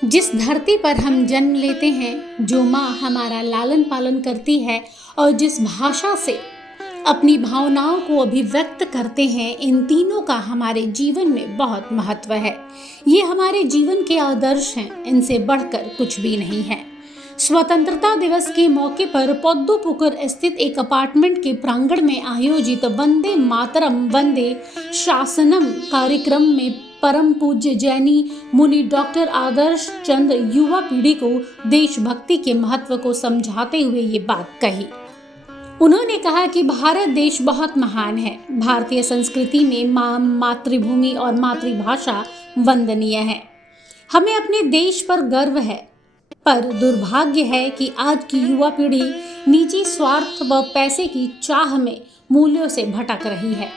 जिस धरती पर हम जन्म लेते हैं, जो माँ हमारा लालन पालन करती है और जिस भाषा से अपनी भावनाओं को अभिव्यक्त करते हैं, इन तीनों का हमारे जीवन में बहुत महत्व है। ये हमारे जीवन के आदर्श हैं, इनसे बढ़कर कुछ भी नहीं है। स्वतंत्रता दिवस के मौके पर पद्मपुकुर स्थित एक अपार्टमेंट के प्रांगण में आयोजित वंदे मातरम वंदे शासनम कार्यक्रम में परम पूज्य जैनी मुनि डॉक्टर आदर्श चंद्र युवा पीढ़ी को देशभक्ति के महत्व को समझाते हुए ये बात कही। उन्होंने कहा कि भारत देश बहुत महान है। भारतीय संस्कृति में माँ, मातृभूमि और मातृभाषा वंदनीय है। हमें अपने देश पर गर्व है, पर दुर्भाग्य है कि आज की युवा पीढ़ी निजी स्वार्थ व पैसे की चाह में मूल्यों से भटक रही है।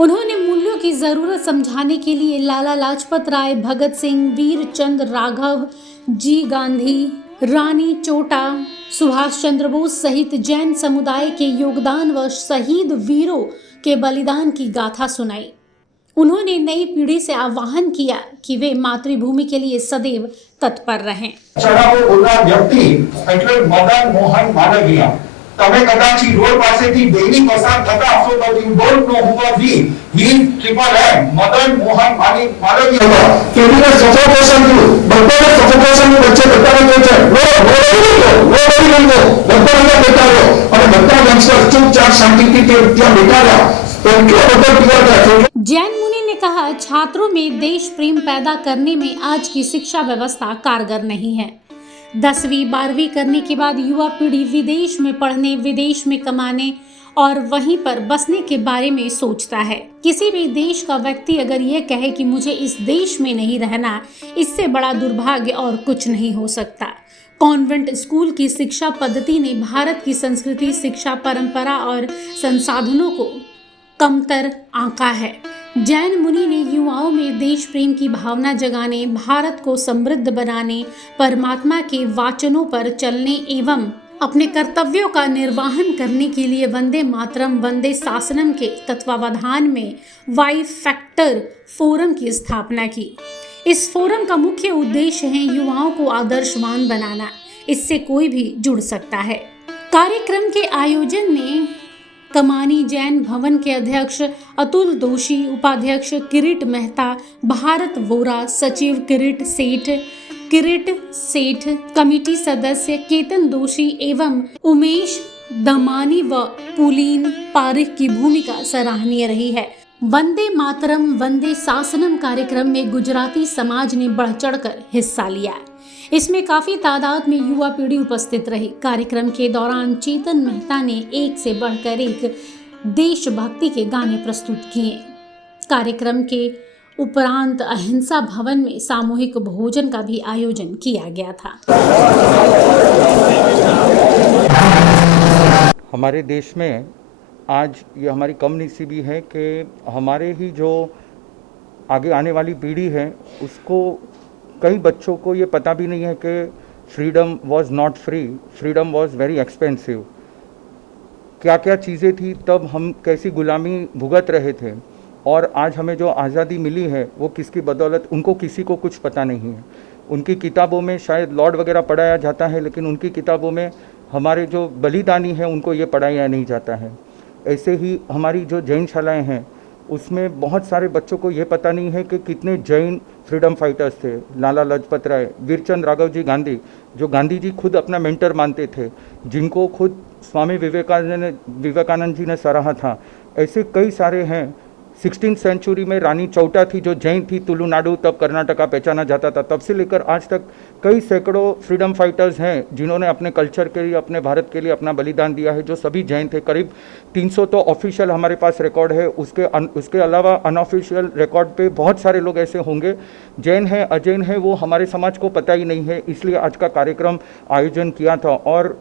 उन्होंने मूल्यों की जरूरत समझाने के लिए लाला लाजपत राय, भगत सिंह, वीर चंद्र राघव जी, गांधी, रानी चोटा, सुभाष चंद्र बोस सहित जैन समुदाय के योगदान व शहीद वीरों के बलिदान की गाथा सुनाई। उन्होंने नई पीढ़ी से आह्वान किया कि वे मातृभूमि के लिए सदैव तत्पर रहें। व्यक्ति એટલે મદન મોહન માલવીયા તમે કદાચ રોડ પાસેથી ડેલી પસાર થતા હશો તો you don't know who was he triple M Madan Mohan Malaviya કેવીને સફોકેશન થયું બધાને સફોકેશન ની વચ્ચે બધાને કહે છે નો બધા બેઠા રહ્યો અને બધા યંગસ્ટર ચૂપચાપ શાંતિથી ત્યાં બેઠા રહ્યા તો એટલો બધો ક્લિયર થાય। जैन मुनि ने कहा, छात्रों में देश प्रेम पैदा करने में आज की शिक्षा व्यवस्था कारगर नहीं है। 10वीं 12वीं करने के बाद युवा पीढ़ी विदेश में पढ़ने, विदेश में कमाने और वहीं पर बसने के बारे में सोचता है। किसी भी देश का व्यक्ति अगर ये कहे कि मुझे इस देश में नहीं रहना, इससे बड़ा दुर्भाग्य और कुछ नहीं हो सकता। कॉन्वेंट स्कूल की शिक्षा पद्धति ने भारत की संस्कृति, शिक्षा परंपरा और संसाधनों को कमतर आंका है। जैन मुनि ने युवाओं में देश प्रेम की भावना जगाने, भारत को समृद्ध बनाने, परमात्मा के वाचनों पर चलने एवं अपने कर्तव्यों का निर्वहन करने के लिए वंदे मातरम वंदे शासनम के तत्वावधान में वाई फैक्टर फोरम की स्थापना की। इस फोरम का मुख्य उद्देश्य है युवाओं को आदर्शवान बनाना। इससे कोई भी जुड़ सकता है। कार्यक्रम के आयोजन में कमानी जैन भवन के अध्यक्ष अतुल दोषी, उपाध्यक्ष किरीट मेहता, भारत वोरा, सचिव किरीट सेठ, कमेटी सदस्य केतन दोषी एवं उमेश दमानी व पुलीन पारिक की भूमिका सराहनीय रही है। वंदे मातरम वंदे शासनम कार्यक्रम में गुजराती समाज ने बढ़ चढ़कर हिस्सा लिया। इसमें काफी तादाद में युवा पीढ़ी उपस्थित रही। कार्यक्रम के दौरान चेतन मेहता ने एक से बढ़कर एक देशभक्ति के गाने प्रस्तुत किए। कार्यक्रम के उपरांत अहिंसा भवन में सामूहिक भोजन का भी आयोजन किया गया था। हमारे देश में आज ये हमारी कम नसीबी है कि हमारे ही जो आगे आने वाली पीढ़ी है उसको, कई बच्चों को ये पता भी नहीं है कि freedom was not free, freedom was very expensive. क्या क्या चीज़ें थी तब, हम कैसी गुलामी भुगत रहे थे, और आज हमें जो आज़ादी मिली है वो किसकी बदौलत, उनको किसी को कुछ पता नहीं है। उनकी किताबों में शायद लॉर्ड वगैरह पढ़ाया जाता है, लेकिन उनकी किताबों में हमारे जो बलिदानी हैं उनको ये पढ़ाया नहीं जाता है। ऐसे ही हमारी जो जैन शालाएँ हैं उसमें बहुत सारे बच्चों को ये पता नहीं है कि कितने जैन फ्रीडम फाइटर्स थे। लाला लाजपत राय, वीरचंद राघव जी गांधी, जो गांधी जी खुद अपना मेंटर मानते थे, जिनको खुद स्वामी विवेकानंद जी ने सराहा था। ऐसे कई सारे हैं। 16वीं सेंचुरी में रानी चौटा थी जो जैन थी, तुलुनाडु तब कर्नाटका पहचाना जाता था। तब से लेकर आज तक कई सैकड़ों फ्रीडम फाइटर्स हैं जिन्होंने अपने कल्चर के लिए, अपने भारत के लिए अपना बलिदान दिया है, जो सभी जैन थे। करीब 300 तो ऑफिशियल हमारे पास रिकॉर्ड है, उसके अलावा अनऑफिशियल रिकॉर्ड पे बहुत सारे लोग ऐसे होंगे, जैन हैं अजैन हैं, वो हमारे समाज को पता ही नहीं है। इसलिए आज का कार्यक्रम आयोजन किया था और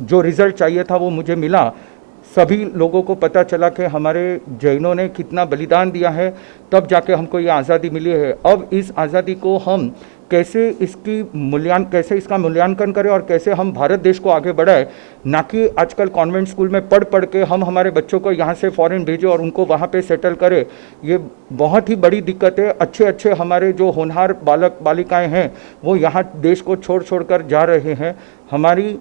जो रिजल्ट चाहिए था वो मुझे मिला। सभी लोगों को पता चला कि हमारे जैनों ने कितना बलिदान दिया है, तब जाके हमको ये आज़ादी मिली है। अब इस आज़ादी को हम कैसे कैसे इसका मूल्यांकन करें और कैसे हम भारत देश को आगे बढ़ाएं, ना कि आजकल कॉन्वेंट स्कूल में पढ़ के हम हमारे बच्चों को यहाँ से फॉरेन भेजें और उनको वहाँ पे सेटल करें। ये बहुत ही बड़ी दिक्कत है। अच्छे हमारे जो होनहार बालक बालिकाएं हैं वो यहाँ देश को छोड़ कर जा रहे हैं। हमारी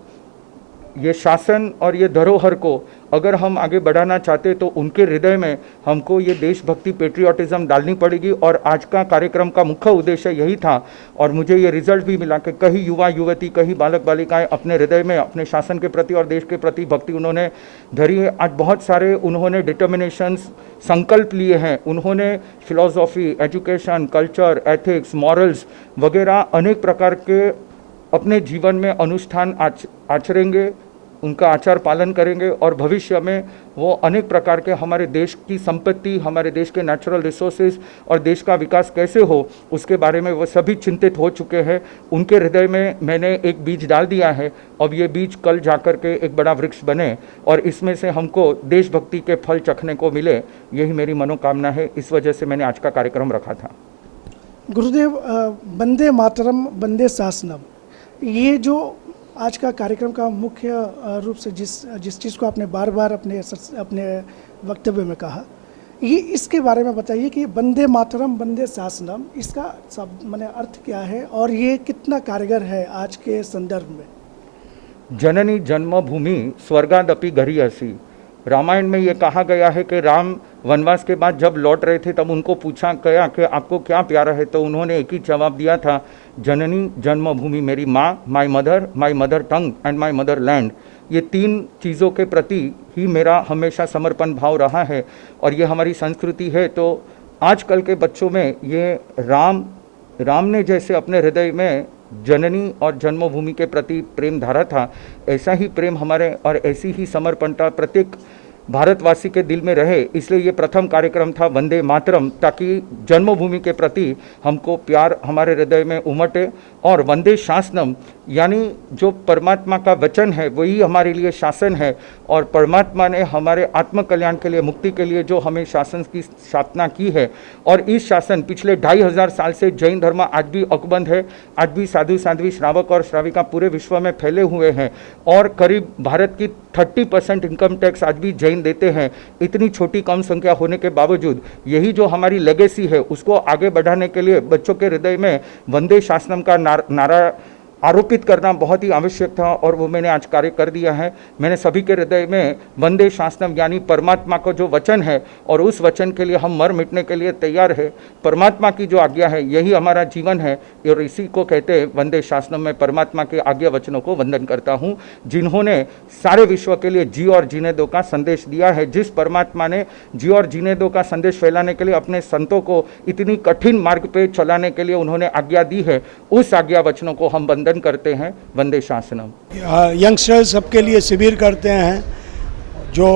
ये शासन और ये धरोहर को अगर हम आगे बढ़ाना चाहते तो उनके हृदय में हमको ये देशभक्ति, पेट्रियाटिज्म डालनी पड़ेगी। और आज का कार्यक्रम का मुख्य उद्देश्य यही था और मुझे ये रिजल्ट भी मिला कि कई युवा युवती, कई बालक बालिकाएं अपने हृदय में अपने शासन के प्रति और देश के प्रति भक्ति उन्होंने धरी है। आज बहुत सारे उन्होंने डिटर्मिनेशंस, संकल्प लिए हैं। उन्होंने philosophy, education, culture, ethics, morals वगैरह अनेक प्रकार के अपने जीवन में अनुष्ठान आचरेंगे, उनका आचार पालन करेंगे और भविष्य में वो अनेक प्रकार के हमारे देश की संपत्ति, हमारे देश के नेचुरल रिसोर्सेज और देश का विकास कैसे हो उसके बारे में वो सभी चिंतित हो चुके हैं। उनके हृदय में मैंने एक बीज डाल दिया है। अब ये बीज कल जाकर के एक बड़ा वृक्ष बने और इसमें से हमको देशभक्ति के फल चखने को मिले, यही मेरी मनोकामना है। इस वजह से मैंने आज का कार्यक्रम रखा था। गुरुदेव, वंदे मातरम, वंदे शासनम, ये जो आज का कार्यक्रम का मुख्य रूप से जिस चीज़ को आपने बार बार अपने वक्तव्य में कहा, ये इसके बारे में बताइए कि वंदे मातरम, वंदे शासनम, इसका सब माने अर्थ क्या है और ये कितना कारगर है आज के संदर्भ में। जननी जन्मभूमि स्वर्गादपि गरीयसी। रामायण में ये कहा गया है कि राम वनवास के बाद जब लौट रहे थे तब उनको पूछा गया कि आपको क्या प्यारा है, तो उन्होंने एक ही जवाब दिया था, जननी जन्मभूमि, मेरी माँ, my mother tongue and my mother land. ये तीन चीज़ों के प्रति ही मेरा हमेशा समर्पण भाव रहा है और ये हमारी संस्कृति है। तो आजकल के बच्चों में ये राम ने जैसे अपने हृदय में जननी और जन्मभूमि के प्रति प्रेम धारा था, ऐसा ही प्रेम हमारे और ऐसी ही समर्पणता प्रत्येक भारतवासी के दिल में रहे। इसलिए ये प्रथम कार्यक्रम था वंदे मातरम, ताकि जन्मभूमि के प्रति हमको प्यार हमारे हृदय में उमटे। और वंदे शासनम यानी जो परमात्मा का वचन है वही हमारे लिए शासन है और परमात्मा ने हमारे आत्मकल्याण के लिए, मुक्ति के लिए जो हमें शासन की स्थापना की है। और इस शासन पिछले 2500 साल से जैन धर्म आज भी अकबंद है, आज भी साधु साध्वी, श्रावक और श्राविका पूरे विश्व में फैले हुए हैं और करीब भारत की 30% इनकम टैक्स आज भी जैन देते हैं। इतनी छोटी कम संख्या होने के बावजूद यही जो हमारी लेगेसी है उसको आगे बढ़ाने के लिए बच्चों के हृदय में वंदे शासनम का नारा आरोपित करना बहुत ही आवश्यक था और वो मैंने आज कार्य कर दिया है। मैंने सभी के हृदय में वंदे शासनम यानी परमात्मा का जो वचन है और उस वचन के लिए हम मर मिटने के लिए तैयार है। परमात्मा की जो आज्ञा है यही हमारा जीवन है और इसी को कहते हैं वंदे शासनम। में परमात्मा के आज्ञा वचनों को वंदन करता हूँ जिन्होंने सारे विश्व के लिए जी और जीने दो का संदेश दिया है। जिस परमात्मा ने जी और जीने दो का संदेश फैलाने के लिए अपने संतों को इतनी कठिन मार्ग पे चलाने के लिए उन्होंने आज्ञा दी है, उस आज्ञा वचनों को हम वंदन करते हैं। वंदे शासनम। यंगस्टर्स सबके लिए शिविर करते हैं जो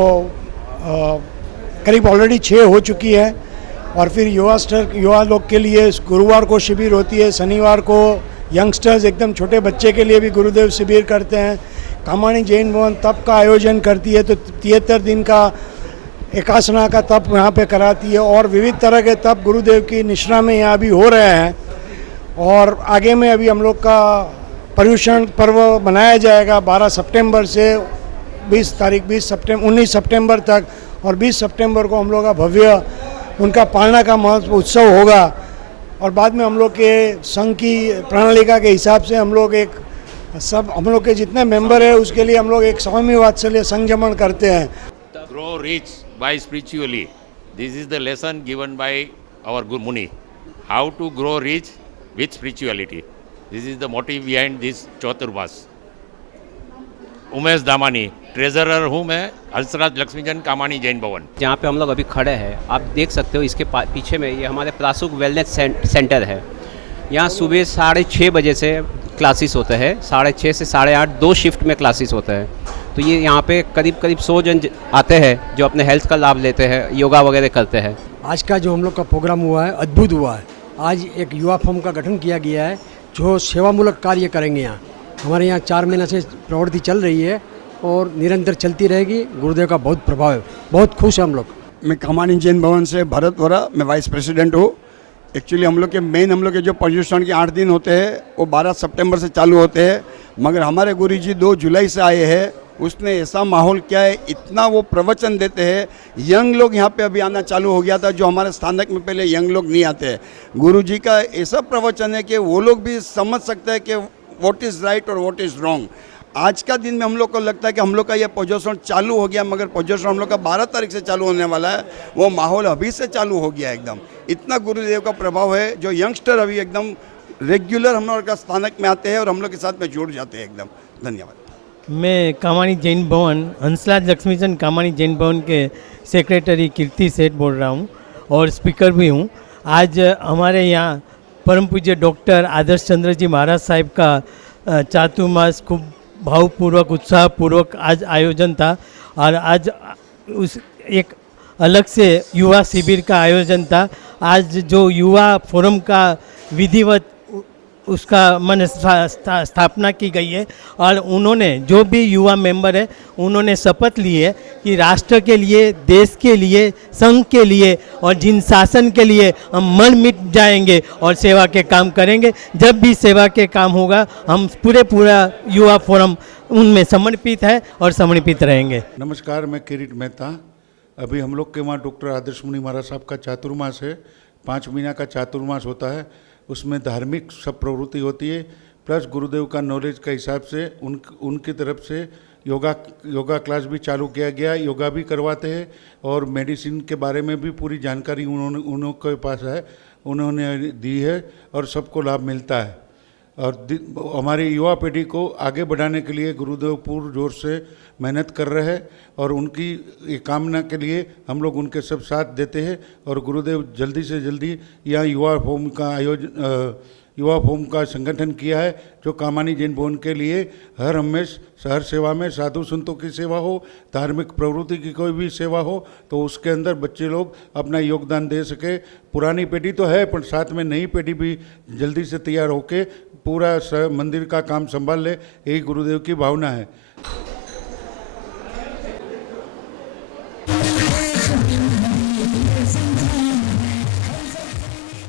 करीब ऑलरेडी 6 हो चुकी है और फिर युवा लोग के लिए गुरुवार को शिविर होती है, शनिवार को यंगस्टर्स एकदम छोटे बच्चे के लिए भी गुरुदेव शिविर करते हैं। कामाणी जैन भवन तप का आयोजन करती है तो 73 दिन का एकासना का तप यहाँ पे कराती है और विविध तरह के तप गुरुदेव की निश्रा में यहाँ भी हो रहे हैं। और आगे में अभी हम लोग का पर्युषण पर्व मनाया जाएगा 12 सितंबर से 19 सितंबर तक और 20 सितंबर को हम लोग का भव्य उनका पालना का महोत्सव उत्सव होगा। और बाद में हम लोग के संघ की प्रणालिका के हिसाब से हम लोग हम लोग के जितने मेंबर है उसके लिए हम लोग एक स्वामी वात्सल्य संजमन करते हैं। Grow rich by spiritually. This is the lesson given by our Guru Muni. How to grow rich with spirituality. This is the motive behind this Chaturmas. Umesh Damani, treasurer हूँ मैं, हंसराज लक्ष्मीजन कामानी जैन भवन। जहाँ पे हम लोग अभी खड़े हैं आप देख सकते हो, इसके पीछे में ये हमारे प्रासुक वेलनेस सेंटर है। यहाँ सुबह 6:30 बजे से क्लासेस होते हैं, 6:30 से 8:30 2 शिफ्ट में क्लासेस होते हैं। तो ये यहाँ पे करीब 100 जन आते हैं जो अपने हेल्थ का लाभ लेते हैं, योगा वगैरह करते हैं। आज का जो हम लोग का प्रोग्राम हुआ है अद्भुत हुआ है। आज एक युवा फॉर्म का गठन किया गया है जो सेवामूलक कार्य करेंगे। यहाँ हमारे यहाँ 4 महीने से प्रवृत्ति चल रही है और निरंतर चलती रहेगी। गुरुदेव का बहुत प्रभाव है, बहुत खुश हैं हम लोग। मैं कामानी जैन भवन से भरत वोरा, मैं वाइस प्रेसिडेंट हूँ। एक्चुअली हम लोग के जो पर्युषण के 8 दिन होते हैं वो 12 सितंबर से चालू होते हैं, मगर हमारे गुरुजी 2 जुलाई से आए हैं। उसने ऐसा माहौल किया है, इतना वो प्रवचन देते हैं। यंग लोग यहाँ पे अभी आना चालू हो गया था, जो हमारे स्थानक में पहले यंग लोग नहीं आते हैं। गुरुजी का ऐसा प्रवचन है कि वो लोग भी समझ सकते हैं कि व्हाट इज़ राइट और व्हाट इज़ रॉन्ग। आज का दिन में हम लोग को लगता है कि हम लोग का ये पोजिशन चालू हो गया, मगर पोजिशन हम लोग का 12 तारीख से चालू होने वाला है। वो माहौल अभी से चालू हो गया एकदम। इतना गुरुदेव का प्रभाव है, जो यंगस्टर अभी एकदम रेगुलर हम लोग का स्थानक में आते हैं और हम लोग के साथ में जुड़ जाते हैं एकदम। धन्यवाद। मैं कामानी जैन भवन हंसराज लक्ष्मीचंद कामानी जैन भवन के सेक्रेटरी कीर्ति सेठ बोल रहा हूँ और स्पीकर भी हूँ। आज हमारे यहाँ परम पूज्य डॉक्टर आदर्श चंद्र जी महाराज साहिब का चातुर्मास खूब भावपूर्वक उत्साहपूर्वक आज आयोजन था और आज उस एक अलग से युवा शिविर का आयोजन था। आज जो युवा फोरम का विधिवत उसका स्थापना की गई है और उन्होंने जो भी युवा मेंबर है उन्होंने शपथ ली है कि राष्ट्र के लिए, देश के लिए, संघ के लिए और जिन शासन के लिए हम मर मिट जाएंगे और सेवा के काम करेंगे। जब भी सेवा के काम होगा हम पूरा युवा फोरम उनमें समर्पित है और समर्पित रहेंगे। नमस्कार, मैं किरीट मेहता। अभी हम लोग के वहाँ डॉक्टर आदर्श मुनि महाराज साहब का चातुर्मास है। 5 महीना का चातुर्मास होता है। उसमें धार्मिक सब प्रवृत्ति होती है, प्लस गुरुदेव का नॉलेज के हिसाब से उनकी तरफ से योगा क्लास भी चालू किया गया। योगा भी करवाते हैं और मेडिसिन के बारे में भी पूरी जानकारी उन्होंने पास है, उन्होंने दी है और सबको लाभ मिलता है। और हमारी युवा पीढ़ी को आगे बढ़ाने के लिए गुरुदेव पूर्ण जोर से मेहनत कर रहे हैं और उनकी कामना के लिए हम लोग उनके सब साथ देते हैं। और गुरुदेव जल्दी से जल्दी यहाँ युवा फोरम का संगठन किया है, जो कामानी जैन भवन के लिए हर सेवा में साधु संतों की सेवा हो, धार्मिक प्रवृत्ति की कोई भी सेवा हो, तो उसके अंदर बच्चे लोग अपना योगदान दे सके। पुरानी पीढ़ी तो है, पर साथ में नई पीढ़ी भी जल्दी से तैयार होके पूरा मंदिर का काम संभाल ले, यही गुरुदेव की भावना है।